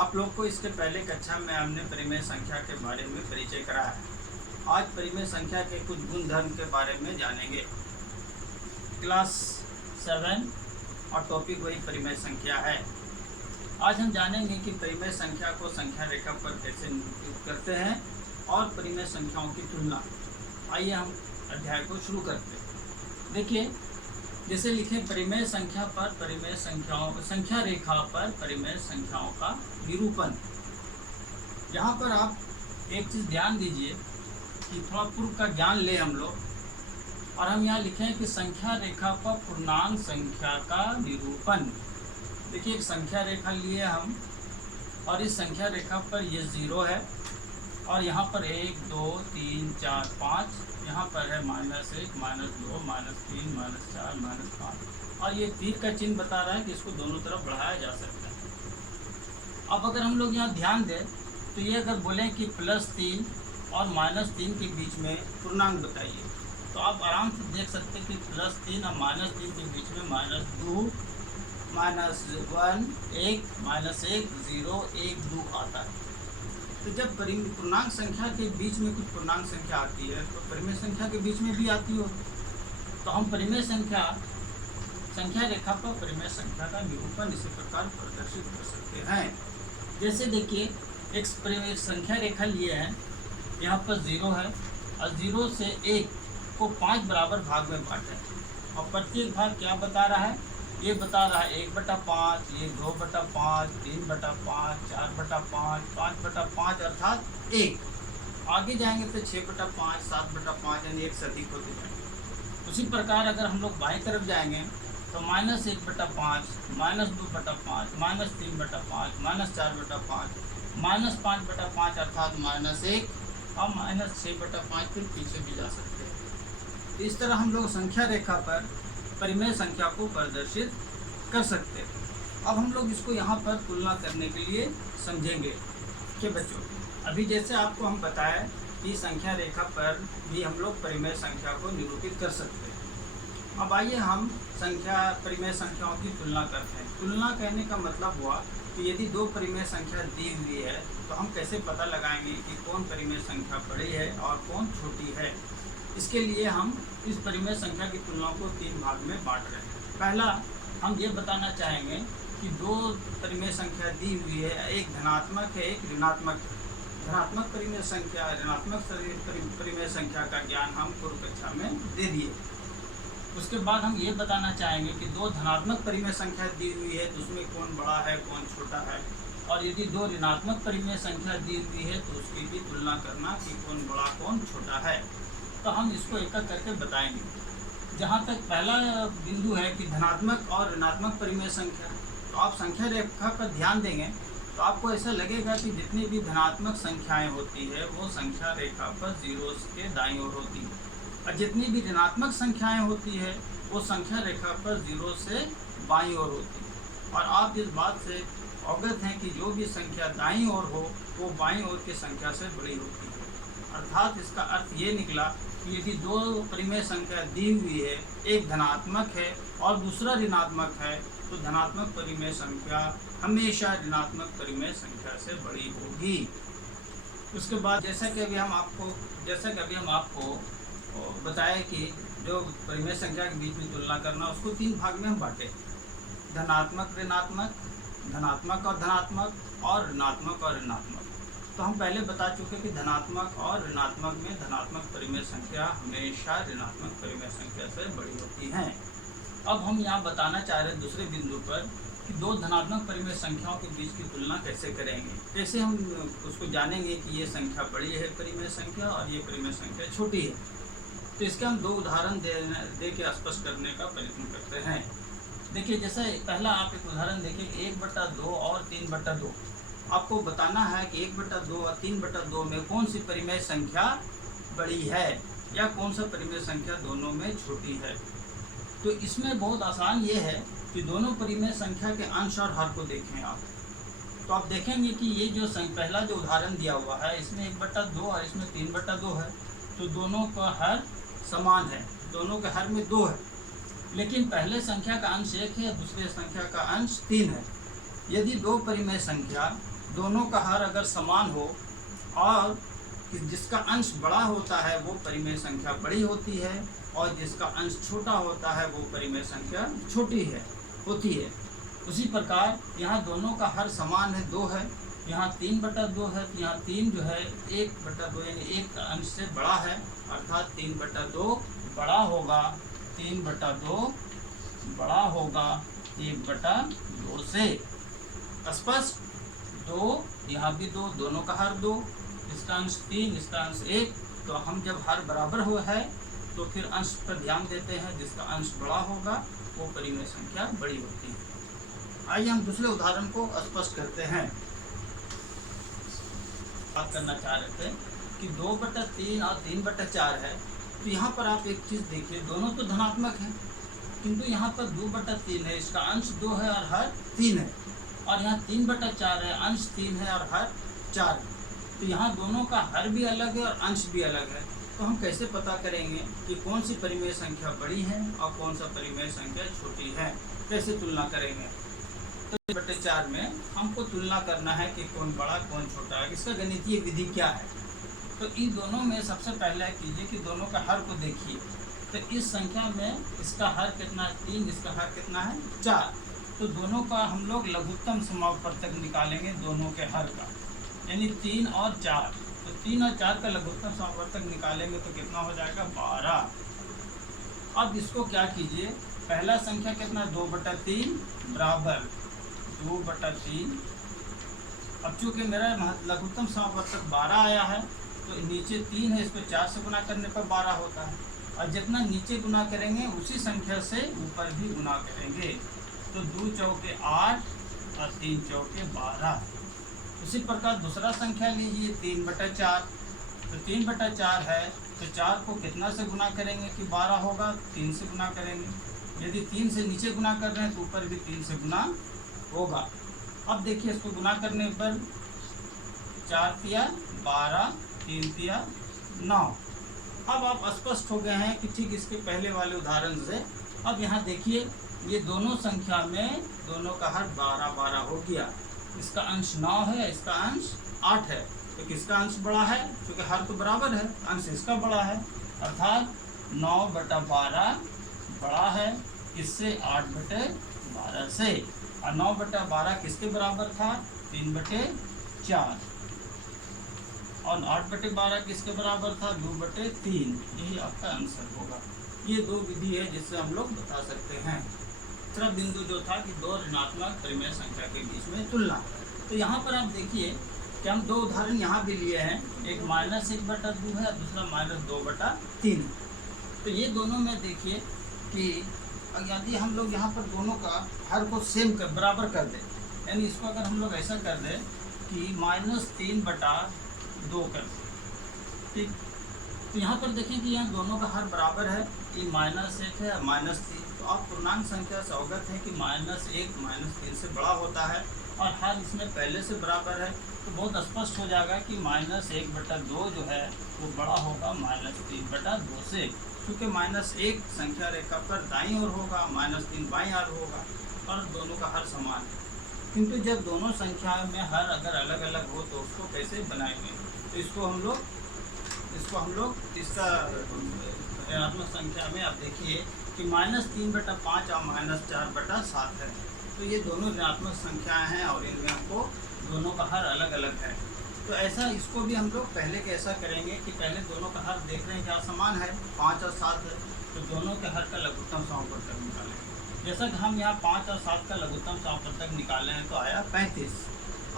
आप लोग को इसके पहले कक्षा में हमने परिमेय संख्या के बारे में परिचय कराया है। आज परिमेय संख्या के कुछ गुणधर्म के बारे में जानेंगे। क्लास 7 और टॉपिक वही परिमेय संख्या है। आज हम जानेंगे कि परिमेय संख्या को संख्या रेखा पर कैसे निरूपित करते हैं और परिमेय संख्याओं की तुलना। आइए हम अध्याय को शुरू करते हैं। देखिए, जैसे लिखें परिमेय संख्या पर परिमेय संख्याओं संख्या रेखा पर परिमेय संख्याओं का निरूपण। यहाँ पर आप एक चीज़ ध्यान दीजिए कि थोड़ा पूर्व का ज्ञान ले हम लोग, और हम यहाँ लिखें कि संख्या रेखा पर पूर्णांक संख्या का निरूपण। देखिए, एक संख्या रेखा लिए हम, और इस संख्या रेखा पर ये 0 है और यहाँ पर 1 2 3 4 5, यहाँ पर है -1 -2 -3 -4 -5, और ये तीर का चिन्ह बता रहा है कि इसको दोनों तरफ बढ़ाया जा सकता है। अब अगर हम लोग यहाँ ध्यान दें तो ये अगर बोलें कि +3 और -3 के बीच में पूर्णांक बताइए, तो आप आराम से देख सकते हैं कि +3 और -3 के बीच में -2 -1 1 -1 0 1 2 आता है। तो जब पूर्णांक संख्या के बीच में कुछ पूर्णांक संख्या आती है तो परिमेय संख्या के बीच में भी आती हो, तो हम परिमेय संख्या रेखा पर परिमेय संख्या का निरूपण इसी प्रकार प्रदर्शित कर सकते हैं। जैसे देखिए, एक संख्या रेखा लिए हैं, यहाँ पर 0 है और 0 से 1 को 5 बराबर भाग में बांटे, और प्रत्येक भाग क्या बता रहा है? ये बता रहा है 1/5, ये 2/5, 3/5, 4/5, 5/5 अर्थात 1। आगे जाएंगे तो 6/5, 7/5 यानी 1 से अधिक होते जाएंगे। उसी प्रकार अगर हम लोग बाईं तरफ जाएंगे तो -1/5, -2/5, -3/5, -4/5, -5/5 अर्थात -1 और -6/5 फिर पीछे भी जा सकते हैं। इस तरह हम लोग संख्या रेखा पर परिमेय संख्या को प्रदर्शित कर सकते हैं। अब हम लोग इसको यहाँ पर तुलना करने के लिए समझेंगे कि बच्चों, अभी जैसे आपको हम बताया कि संख्या रेखा पर भी हम लोग परिमेय संख्या को निरूपित कर सकते हैं। अब आइए हम परिमेय संख्याओं की तुलना करते हैं। तुलना कहने का मतलब हुआ कि यदि दो परिमेय संख्या दी हुई है तो हम कैसे पता लगाएंगे कि कौन परिमेय संख्या बड़ी है और कौन छोटी है। इसके लिए हम इस परिमेय संख्या की तुलना को 3 भाग में बांट रहे हैं। पहला, हम ये बताना चाहेंगे कि दो परिमेय संख्या दी हुई है, एक धनात्मक है एक ऋणात्मक है। धनात्मक परिमेय संख्या ऋणात्मक परिमेय संख्या का ज्ञान हम पूर्व कक्षा में दे दिए। उसके बाद हम ये बताना चाहेंगे कि दो धनात्मक परिमेय संख्या दी हुई है तो उसमें कौन बड़ा है कौन छोटा है, और यदि दो ऋणात्मक परिमेय संख्या दी हुई है तो उसकी भी तुलना करना कि कौन बड़ा कौन छोटा है। तो हम इसको एक एक करके बताएंगे। जहाँ तक पहला बिंदु है कि धनात्मक और ऋणात्मक परिमेय संख्या, तो आप संख्या रेखा पर ध्यान देंगे तो आपको ऐसा लगेगा कि जितनी भी धनात्मक संख्याएं होती है वो संख्या रेखा पर 0 के दाईं ओर होती है, और जितनी भी ऋणात्मक संख्याएं होती है वो संख्या रेखा पर 0 से बाईं ओर होती है। और आप इस बात से अवगत हैं कि जो भी संख्या दाईं ओर हो वो बाईं ओर की संख्या से बड़ी होती है। अर्थात इसका अर्थ ये निकला कि यदि दो परिमेय संख्या दी हुई है, एक धनात्मक है और दूसरा ऋणात्मक है, तो धनात्मक परिमेय संख्या हमेशा ऋणात्मक परिमेय संख्या से बड़ी होगी। उसके बाद जैसा कि अभी हम आपको बताया कि जो परिमेय संख्या के बीच में तुलना करना, उसको 3 भाग में हम बांटे, धनात्मक ऋणात्मक, धनात्मक और धनात्मक, और ऋणात्मक और ऋणात्मक। तो हम पहले बता चुके कि धनात्मक और ऋणात्मक में धनात्मक परिमेय संख्या हमेशा ऋणात्मक परिमेय संख्या से बड़ी होती है। अब हम यहाँ बताना चाह रहे हैं दूसरे बिंदु पर कि दो धनात्मक परिमेय संख्याओं के बीच की तुलना कैसे करेंगे, कैसे हम उसको जानेंगे कि ये संख्या बड़ी है परिमेय संख्या और ये परिमेय संख्या छोटी है। तो इसके हम 2 उदाहरण दे के स्पष्ट करने का प्रयत्न करते हैं। देखिए, जैसे पहला आप एक उदाहरण देखिए कि 1/2 और 3/2। आपको बताना है कि 1/2 और 3/2 में कौन सी परिमेय संख्या बड़ी है या कौन सा परिमेय संख्या दोनों में छोटी है। तो इसमें बहुत आसान ये है कि दोनों परिमेय संख्या के अंश और हर को देखें आप, तो आप देखेंगे कि ये जो पहला जो उदाहरण दिया हुआ है इसमें 1/2 और इसमें 3/2 है, तो दोनों का हर समान है, दोनों के हर में 2 है। लेकिन पहले संख्या का अंश 1 है, दूसरे संख्या का अंश 3 है। यदि दो परिमेय संख्या दोनों का हर अगर समान हो और जिसका अंश बड़ा होता है वो परिमेय संख्या बड़ी होती है और जिसका अंश छोटा होता है वो परिमेय संख्या छोटी होती है। उसी प्रकार यहाँ दोनों का हर समान है, 2 है, यहाँ 3/2 है, तो यहाँ 3 जो है 1/2 यानी 1 का अंश से बड़ा है, अर्थात 3/2 बड़ा होगा, 3/2 बड़ा होगा 1/2 से। स्पष्ट? 2, यहाँ भी 2, दोनों का हर 2, इसका अंश 3, इसका अंश 1। तो हम जब हर बराबर हो है तो फिर अंश पर ध्यान देते हैं, जिसका अंश बड़ा होगा वो परिमेय संख्या बड़ी होती है। आइए हम दूसरे उदाहरण को स्पष्ट करते हैं। बात करना चाह रहे थे कि 2/3 और 3/4 है, तो यहाँ पर आप एक चीज़ देखिए, दोनों तो धनात्मक हैं, किंतु यहाँ पर 2/3 है, इसका अंश 2 है और हर 3 है, और यहाँ 3/4 है, अंश 3 है और हर 4 है। तो यहाँ दोनों का हर भी अलग है और अंश भी अलग है। तो हम कैसे पता करेंगे कि कौन सी परिमेय संख्या बड़ी है और कौन सा परिमेय संख्या छोटी है? कैसे तुलना करेंगे? तो 3/4 में हमको तुलना करना है कि कौन बड़ा कौन छोटा है। इसका गणितीय विधि क्या है? तो इन दोनों में सबसे पहले कीजिए कि दोनों का हर को देखिए। तो इस संख्या में इसका हर कितना है? 3, इसका हर कितना है? 4। तो दोनों का हम लोग लघुत्तम समापवर्तक निकालेंगे, दोनों के हर का, यानी 3 और 4। तो 3 और 4 का लघुत्तम समापवर्तक निकालेंगे तो कितना हो जाएगा? 12। अब इसको क्या कीजिए, पहला संख्या कितना? 2/3 बराबर 2/3। अब चूँकि मेरा लघुत्तम समापवर्तक 12 आया है, तो नीचे 3 है, इसको 4 से गुना करने पर 12 होता है, और जितना नीचे गुना करेंगे उसी संख्या से ऊपर भी गुना करेंगे। तो 2 चौके 8 और 3 चौके 12। उसी प्रकार दूसरा संख्या लीजिए 3/4। तो 3/4 है, तो 4 को कितना से गुना करेंगे कि 12 होगा? 3 से गुना करेंगे। यदि 3 से नीचे गुना कर रहे हैं तो ऊपर भी 3 से गुना होगा। अब देखिए, इसको गुना करने पर 4 तिया 12, 3 तिया 9। अब आप स्पष्ट हो गए हैं कि ठीक इसके पहले वाले उदाहरण से। अब यहाँ देखिए, ये दोनों संख्या में दोनों का हर 12 हो गया। इसका अंश 9 है, इसका अंश 8 है, तो किसका अंश बड़ा है? क्योंकि हर तो बराबर है, अंश इसका बड़ा है, अर्थात 9/12 बड़ा है किससे? 8/12 से। और 9/12 किसके बराबर था? 3/4। और 8/12 किसके बराबर था? 2/3। यही आपका आंसर होगा। ये 2 विधि है जिससे हम लोग बता सकते हैं। तीसरा बिंदु जो था कि 2 ऋणात्मक परिमेय संख्या के बीच में तुलना। तो यहाँ पर आप देखिए कि हम 2 उदाहरण यहाँ भी लिए हैं, एक -1/2 है और दूसरा -2/3। तो ये दोनों में देखिए कि यदि हम लोग यहाँ पर दोनों का हर को सेम बराबर कर दें, यानी इसको अगर हम लोग ऐसा कर दें कि -3/2 कर दें, ठीक। तो यहाँ पर देखें कि यहाँ दोनों का हर बराबर है, ये -1 है -3। तो आप पूर्णांक संख्या से अवगत है कि -1 -3 से बड़ा होता है और हर इसमें पहले से बराबर है। तो बहुत स्पष्ट हो जाएगा कि -1/2 जो है वो बड़ा होगा -3/2 से, क्योंकि -1 संख्या रेखा पर दाईं ओर होगा, -3 बाईं ओर होगा और दोनों का हर समान है। किंतु जब दोनों संख्या में हर अगर अलग अलग हो तो उसको कैसे बनाएंगे? तो इसको हम लोग इसका ऋणात्मक संख्या में आप देखिए कि -3/5 और -4/7 है। तो ये दोनों ऋणात्मक संख्याएं हैं और इनमें हमको दोनों का हर अलग अलग है। तो ऐसा इसको भी हम लोग पहले कैसा करेंगे कि पहले दोनों का हर देख रहे हैं क्या समान है, 5 और 7 है, तो दोनों के हर का लघुत्तम समापवर्तक निकालेंगे। जैसा कि हम यहाँ 5 और 7 का लघुत्तम समापवर्तक निकाले हैं तो आया 35।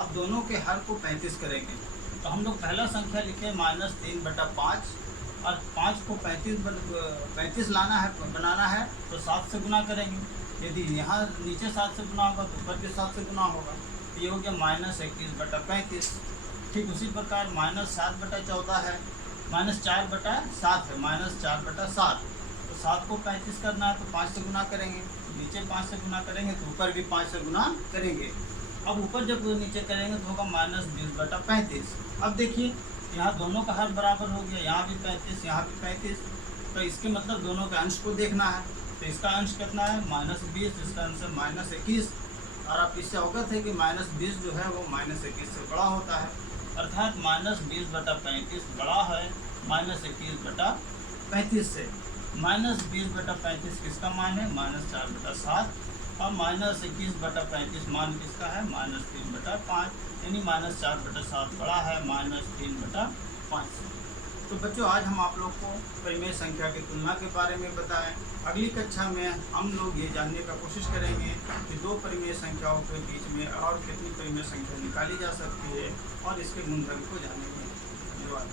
अब दोनों के हर को 35 करेंगे, तो हम लोग पहला संख्या लिखे -3/5 और 5 को 35 लाना है, बनाना है, तो 7 से गुना करेंगे। यदि यहाँ नीचे 7 से गुना होगा तो ऊपर भी 7 से गुना होगा, तो ये हो गया -21/35। ठीक उसी प्रकार -7/14 है, -4/7 है, -4/7। तो 7 को 35 करना है तो 5 से गुना करेंगे, तो नीचे 5 से गुना करेंगे तो ऊपर भी 5 से गुना करेंगे। अब ऊपर जब नीचे करेंगे तो होगा -20/35। अब देखिए यहाँ दोनों का हर बराबर हो गया, यहाँ भी 35, यहाँ भी 35। तो इसके मतलब दोनों के अंश को देखना है, तो इसका अंश कितना है? -20, इसका अंश है -21, और आप इससे अवगत है कि -20 जो है वो -21 से बड़ा होता है, अर्थात -20/35 बड़ा है -21/35 से। -20/35 किसका मान है? -4/7, और -21/35 मान किसका है? -3/5, यानी -4/7 बड़ा है -3/5 से। तो बच्चों, आज हम आप लोग को परिमेय संख्या की तुलना के बारे में बताएं। अगली कक्षा में हम लोग ये जानने का कोशिश करेंगे कि दो परिमेय संख्याओं के बीच में और कितनी परिमेय संख्या निकाली जा सकती है, और इसके गुणधर्म को जानेंगे। धन्यवाद।